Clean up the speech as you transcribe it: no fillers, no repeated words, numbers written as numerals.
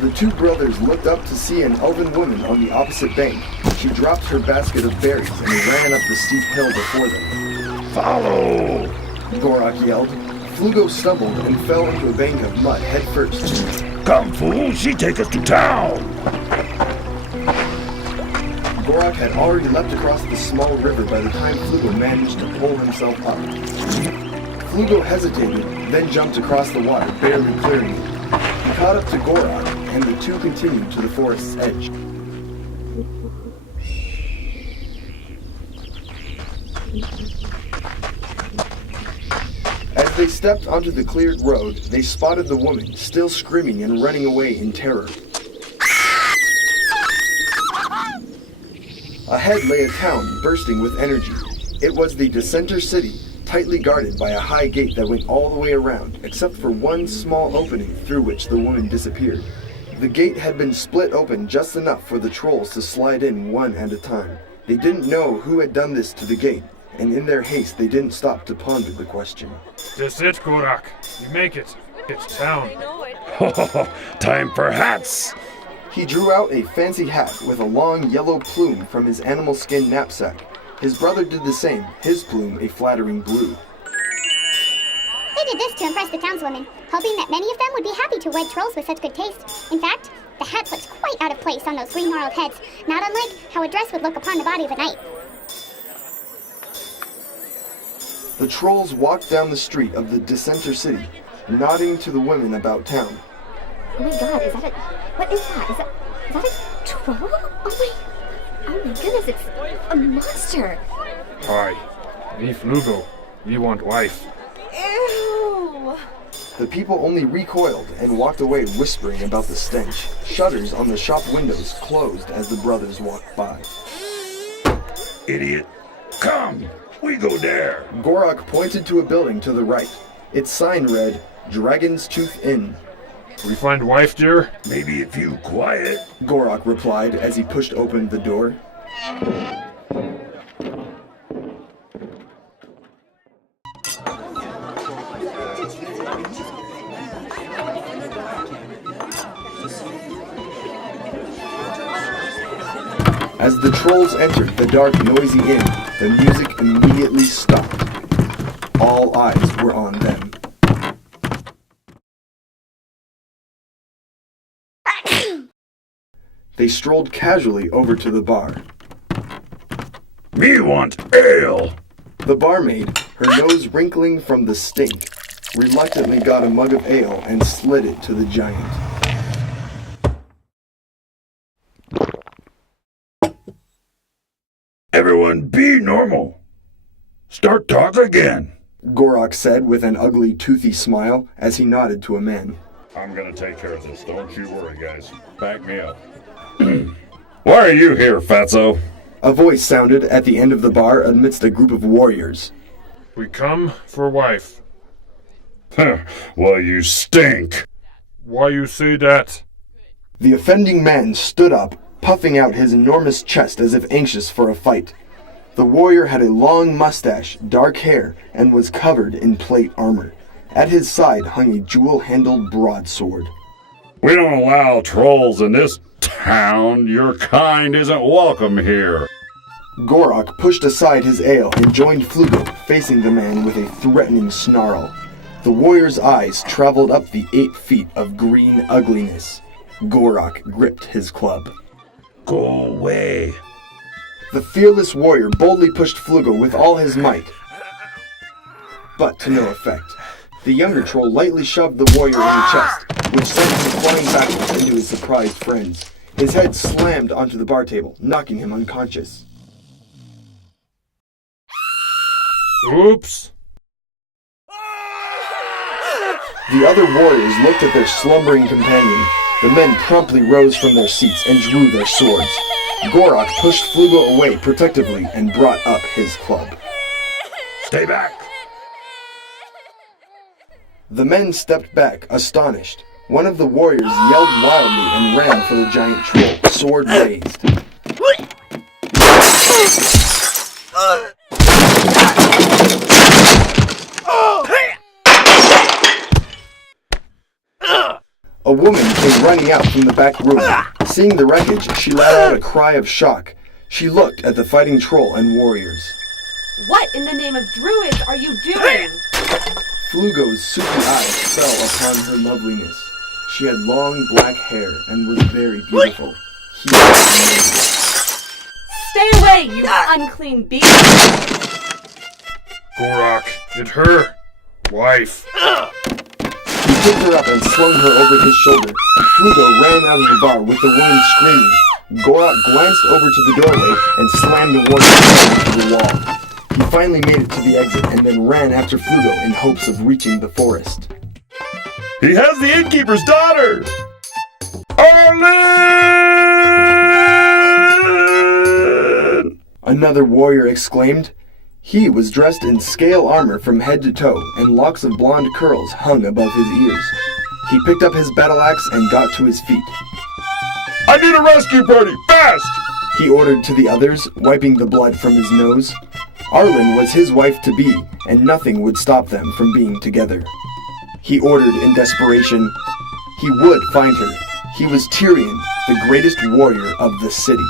The two brothers looked up to see an elven woman on the opposite bank. She dropped her basket of berries and ran up the steep hill before them. Follow! Gorok yelled. Flugo stumbled and fell into a bank of mud head first. Come, fool, she take us to town! Gorok had already leapt across the small river by the time Flugo managed to pull himself up. Flugo hesitated, then jumped across the water, barely clearing it. He caught up to Gorok, and the two continued to the forest's edge. As they stepped onto the cleared road, they spotted the woman, still screaming and running away in terror. Ahead lay a town bursting with energy. It was the Dissenter City, tightly guarded by a high gate that went all the way around, except for one small opening through which the woman disappeared. The gate had been split open just enough for the trolls to slide in one at a time. They didn't know who had done this to the gate, and in their haste they didn't stop to ponder the question. This it, Gorok. You make it. It's town. Time for hats! He drew out a fancy hat with a long yellow plume from his animal skin knapsack. His brother did the same, his plume a flattering blue. They did this to impress the townswomen, hoping that many of them would be happy to wed trolls with such good taste. In fact, the hat looks quite out of place on those green gnarled heads, not unlike how a dress would look upon the body of a knight. The trolls walked down the street of the Dissenter City, nodding to the women about town. Oh my god, is that a... What is that? Is that a troll? Oh my goodness, it's a monster. Hi. Me Flugo. Me want wife. Ew! The people only recoiled and walked away whispering about the stench. Shutters on the shop windows closed as the brothers walked by. Idiot. Come, we go there. Gorok pointed to a building to the right. Its sign read, Dragon's Tooth Inn. We find wife, dear? Maybe if you quiet. Gorok replied as he pushed open the door. As the trolls entered the dark, noisy inn, the music immediately stopped. All eyes were on them. They strolled casually over to the bar. Me want ale. The barmaid, her nose wrinkling from the stink, reluctantly got a mug of ale and slid it to the giant. Everyone be normal. Start talk again. Gorok said with an ugly, toothy smile as he nodded to a man. I'm gonna take care of this. Don't you worry, guys. Back me up. Why are you here, fatso? A voice sounded at the end of the bar amidst a group of warriors. We come for wife. Well, you stink. Why you say that? The offending man stood up, puffing out his enormous chest as if anxious for a fight. The warrior had a long mustache, dark hair, and was covered in plate armor. At his side hung a jewel-handled broadsword. We don't allow trolls in this town. Your kind isn't welcome here. Gorok pushed aside his ale and joined Flugo, facing the man with a threatening snarl. The warrior's eyes traveled up the 8 feet of green ugliness. Gorok gripped his club. Go away. The fearless warrior boldly pushed Flugo with all his might, but to no effect. The younger troll lightly shoved the warrior in the chest, which sent him flying backwards into his surprised friends. His head slammed onto the bar table, knocking him unconscious. Oops. The other warriors looked at their slumbering companion. The men promptly rose from their seats and drew their swords. Gorok pushed Flugo away protectively and brought up his club. Stay back. The men stepped back, astonished. One of the warriors yelled wildly and ran for the giant troll, sword raised. A woman came running out from the back room. Seeing the wreckage, she let out a cry of shock. She looked at the fighting troll and warriors. What in the name of druids are you doing? Flugo's soupy eyes fell upon her loveliness. She had long black hair and was very beautiful. He was Stay away, you unclean beast! Gorok, it's her. Wife. He picked her up and slung her over his shoulder. Flugo ran out of the bar with the woman screaming. Gorok glanced over to the doorway and slammed the warrior's head into the wall. He finally made it to the exit and then ran after Flugo in hopes of reaching the forest. He has the innkeeper's daughter! Arlen! Another warrior exclaimed. He was dressed in scale armor from head to toe, and locks of blonde curls hung above his ears. He picked up his battle axe and got to his feet. I need a rescue party, fast! He ordered to the others, wiping the blood from his nose. Arlen was his wife-to-be, and nothing would stop them from being together. He ordered in desperation. He would find her. He was Tyrion, the greatest warrior of the city.